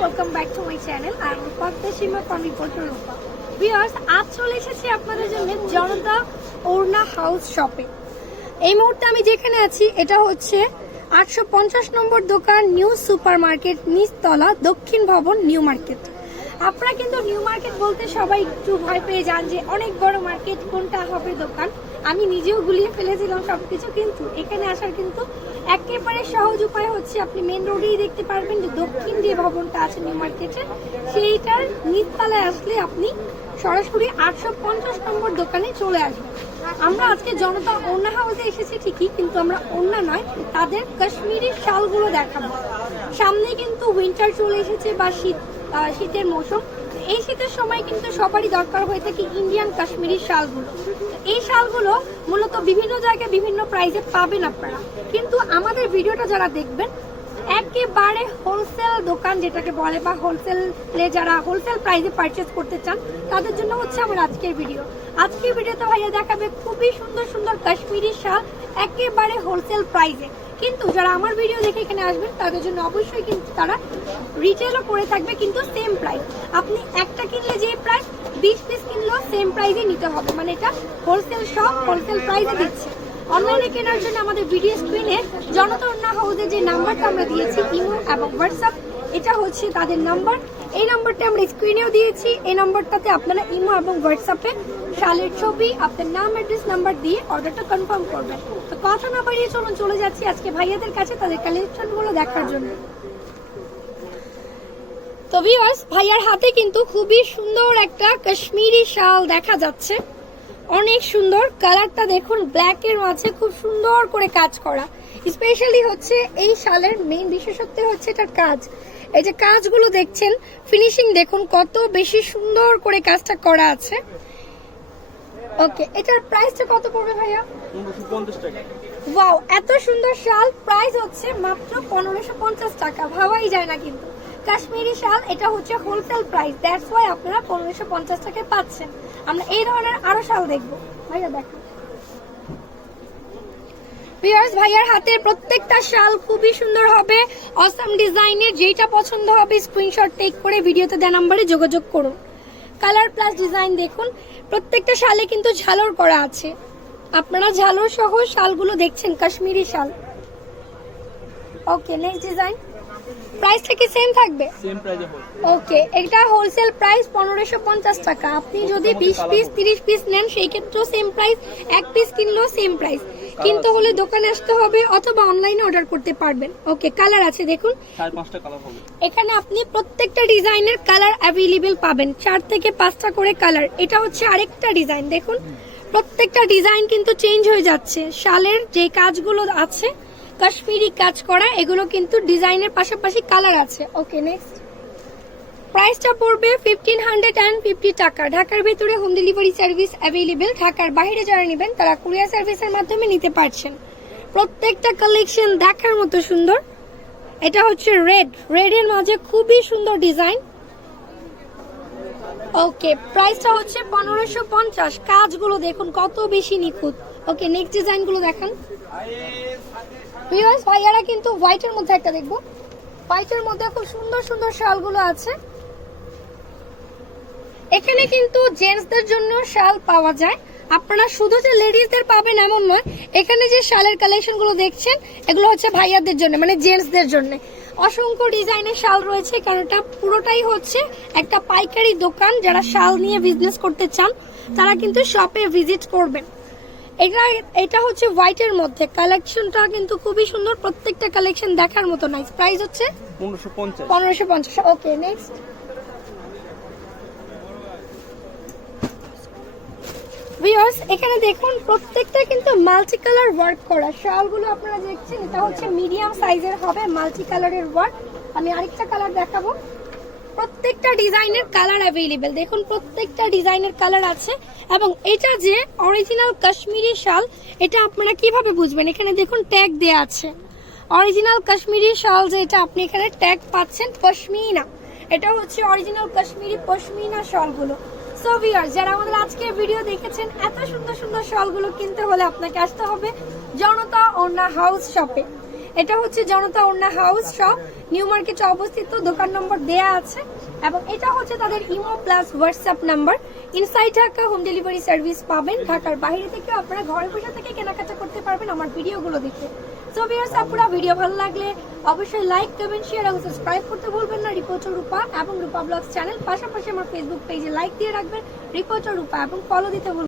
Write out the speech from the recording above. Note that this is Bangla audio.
Welcome back to my channel R Padma Seema from reporter Rupa আজ চলে এসেছি আপনাদের জন্য জনতা ওড়না হাউস শপে এই মুহূর্তে আমি যেখানে আছি, এটা হচ্ছে আটশো পঞ্চাশ নম্বর দোকান, নিউ সুপার মার্কেট নিচতলা, দক্ষিণ ভবন, নিউ মার্কেট। আপনারা কিন্তু নিউ মার্কেট বলতে সবাই একটু ভয় পেয়ে যান যে অনেক বড় মার্কেট কোনটা হবে দোকান। আমি নিজেও গুলিয়ে ফেলেছিলাম সবকিছু, কিন্তু এখানে আসার কিন্তু একেবারে সহজ উপায় হচ্ছে আপনি মেন রোডেই দেখতে পারবেন যে দক্ষিণ যে ভবনটা আছে নিউ মার্কেটে, সেইটার নিচতলায় আসলে আপনি সরাসরি আটশো পঞ্চাশ নম্বর দোকানে চলে আসবেন। আমরা আজকে জনতা ওন্না হাউসে এসেছি ঠিকই, কিন্তু আমরা ওন্না নয়, তাদের কাশ্মীরি শালগুলো দেখাবো। সামনে কিন্তু উইন্টার চলে এসেছে বা শীত শীতের মৌসুম। এই শীতের সময় কিন্তু সবারই দরকার হয়ে থাকে ইন্ডিয়ান কাশ্মীরি শালগুলো। এই শালগুলো মূলত বিভিন্ন জায়গায় বিভিন্ন প্রাইসে পাবেন আপনারা। কিন্তু আমাদের ভিডিওটা যারা দেখবেন, একেবারে হোলসেল দোকান যেটাকে বলে বা হোলসেলে যারা হোলসেল প্রাইসে পারচেস করতে চান, তাদের জন্য হচ্ছে আমার আজকের ভিডিও আজকের ভিডিওতে ভাইয়া দেখাবে খুবই সুন্দর সুন্দর কাশ্মীরি শাল, একেবারে হোলসেল প্রাইসে কিন্তু যারা আমার ভিডিও দেখে এখানে আসবেন, তাদের জন্য অবশ্যই কিন্তু তারা রিটেলও করে থাকবে, কিন্তু সেম প্রাইস আপনি একটা কিনলে যে প্রাইস বিশ পিস কিনলেও সেম প্রাইসে নিতে হবে। মানে এটা হোলসেল শপ হোলসেল প্রাইসে দিচ্ছে। অনলাইনে কেনার জন্য আমাদের ভিডিও স্ক্রিনে জনতা হাউসের যে নাম্বারটা আমরা দিয়েছি ইমো এবং হোয়াটসঅ্যাপ এটা হচ্ছে তাদের নাম্বার এই নাম্বারটা আমরা স্ক্রিনেও দিয়েছি। এই নাম্বারটাতে আপনারা ইমো এবং হোয়াটসঅ্যাপে শালের ছবি, আপনার নাম অ্যাড্রেস নাম্বার দিয়ে অর্ডারটা কনফার্ম করবেন। তো কথা না বাড়িয়ে চলুন, চলে যাচ্ছি আজকে ভাইয়াদের কাছে তাদের কালেকশনগুলো দেখার জন্য। তো ভিউয়ার্স ভাইয়ার হাতে কিন্তু খুবই সুন্দর একটা কাশ্মীরি শাল দেখা যাচ্ছে। অনেক সুন্দর। কালারটা দেখুন ব্ল্যাক এর মাঝে খুব সুন্দর করে কাজ করা। স্পেশালি হচ্ছে এই শালের মেইন বিশেষত্ব হচ্ছে এটার কাজ। এই যে কাজগুলো দেখছেন ফিনিশিং দেখুন কত বেশি সুন্দর করে কাজটা করা আছে। ওকে এটার প্রাইসটা কত পড়বে ভাইয়া? ওয়াও এত সুন্দর শাল। প্রাইস হচ্ছে মাত্র পনেরোশো পঞ্চাশ টাকা। ভাবাই যায় না কিন্তু। কাশ্মীরি শাল এটা হচ্ছে হোলসেল প্রাইস দ্যাটস ওয়াই আপনারা পনেরোশো পঞ্চাশ টাকায় পাচ্ছেন। আমরা এই ধরনের আরও শাল দেখব। ভাইয়া দেখো। ভিউয়ার্স ভাইয়ার হাতের প্রত্যেকটা শাল খুবই সুন্দর হবে। অসাম ডিজাইনের যেটা পছন্দ হবে স্ক্রিনশট টেক করে ভিডিওতে দেওয়া নাম্বারে যোগাযোগ করুন। কালার প্লাস ডিজাইন দেখুন প্রত্যেকটা শালে কিন্তু ঝালর করা আছে। আপনারা ঝালর সহ শালগুলো দেখছেন কাশ্মীরি শাল। ওকে নেক্সট ডিজাইন প্রাইসটা কি সেম থাকবে? ওকে এটা হোলসেল প্রাইস পনেরোশো পঞ্চাশ টাকা। আপনি যদি বিশ পিস তিরিশ পিস নেন সেই ক্ষেত্রেও সেম প্রাইস এক পিস কিনলেও সেম প্রাইস কিন্তু হলে দোকানে আসতে হবে অথবা অনলাইনে অর্ডার করতে পারবেন। ওকে কালার আছে দেখুন। চার পাঁচটা কালার হবে। এখানে আপনি প্রত্যেকটা ডিজাইনের কালার অ্যাভেলেবেল পাবেন। চার থেকে পাঁচটা করে কালার এটা হচ্ছে আরেকটা ডিজাইন দেখুন। প্রত্যেকটা ডিজাইন কিন্তু চেঞ্জ হয়ে যাচ্ছে। শালের যে কাজগুলো আছে কাশ্মীরি কাজ করা এগুলো কিন্তু ডিজাইনের পাশাপাশি কালার আছে। ওকে নেক্সট প্রাইসটা পড়বে ফিফটিন হান্ড্রেড অ্যান্ড ফিফটি টাকা। ঢাকার ভেতরে হোম ডেলিভারি সার্ভিস অ্যাভেলেবেল ঢাকার বাইরে যারা নেবেন, তারা কুরিয়ার সার্ভিসের মাধ্যমে নিতে পারছেন। প্রত্যেকটা কালেকশন দেখার মতো সুন্দর। এটা হচ্ছে রেড রেড এর মাঝে খুবই সুন্দর ডিজাইন ওকে প্রাইসটা হচ্ছে পনেরোশো পঞ্চাশ। কাজগুলো দেখুন, কত বেশি নিখুঁত। ওকে নেক্সট ডিজাইনগুলো দেখান। ভিউয়ার্স ভাইয়ারা কিন্তু হোয়াইটের মধ্যে একটা দেখব। হোয়াইটের মধ্যে খুব সুন্দর সুন্দর শালগুলো আছে। এখানে কিন্তু জেন্টসদের জন্য শাল পাওয়া যায়। আপনারা শুধু যে লেডিসদের পাবেন এমন নয় এখানে যে শালের কালেকশনগুলো দেখছেন এগুলো হচ্ছে ভাইয়াদের জন্য মানে জেন্টসদের জন্য। অসংখ্য ডিজাইনের শাল রয়েছে কারণ এটা পুরোটাই হচ্ছে একটা পাইকারি দোকান যারা শাল নিয়ে বিজনেস করতে চান তারা কিন্তু শপে ভিজিট করবেন। এটা এটা হচ্ছে হোয়াইটের মধ্যে। কালেকশনটা কিন্তু খুবই সুন্দর প্রত্যেকটা কালেকশন দেখার মতো নাইস প্রাইস হচ্ছে পনেরোশো পঞ্চাশ। ওকে নেক্সট ভিউয়ার্স, এখানে দেখুন প্রত্যেকটা কিন্তু মাল্টি কালার ওয়ার্ক করা। শালগুলো আপনারা দেখছেন, এটা হচ্ছে মিডিয়াম সাইজের হবে মাল্টি কালারের ওয়ার্ক আমি আরেকটা কালার দেখাবো। প্রত্যেকটা ডিজাইনের কালার অ্যাভেলেবেল দেখুন, প্রত্যেকটা ডিজাইনের কালার আছে। এবং এটা যে অরিজিনাল কাশ্মীরি শাল, এটা আপনারা কীভাবে বুঝবেন? এখানে দেখুন ট্যাগ দেয়া আছে। অরিজিনাল কাশ্মীরি শাল যে, এটা আপনি এখানে ট্যাগ পাচ্ছেন পশমিনা। এটা হচ্ছে অরিজিনাল কাশ্মীরি পশমিনা শালগুলো। যারা আমাদের আজকের ভিডিও দেখেছেন, এত সুন্দর সুন্দর কিনতে হলে আপনাকে আসতে হবে জনতা অন্য হাউস শপে এটা হচ্ছে জনতা ওড়না হাউস শপ। নিউ মার্কেটে অবস্থিত, দোকান নম্বর দেয়া আছে। এবং এটা হচ্ছে তাদের imo plus WhatsApp number. Inside Dhaka home delivery service পাবেন। ঢাকার বাইরে থেকে আপনারা ঘরে বসে থেকে কেনাকাটা করতে পারবেন আমার ভিডিওগুলো দেখে। সো ভিউয়ার্স আপুরা, ভিডিও ভালো লাগলে অবশ্যই লাইক কমেন্ট শেয়ার এবং সাবস্ক্রাইব করতে ভুলবেন না রিপোর্টার রূপা এবং রূপা ব্লগস চ্যানেল। পাশাপাশি আমার ফেসবুক পেজে লাইক দিয়ে রাখবেন। রিপোর্টার রূপা এবং ফলো দিতে।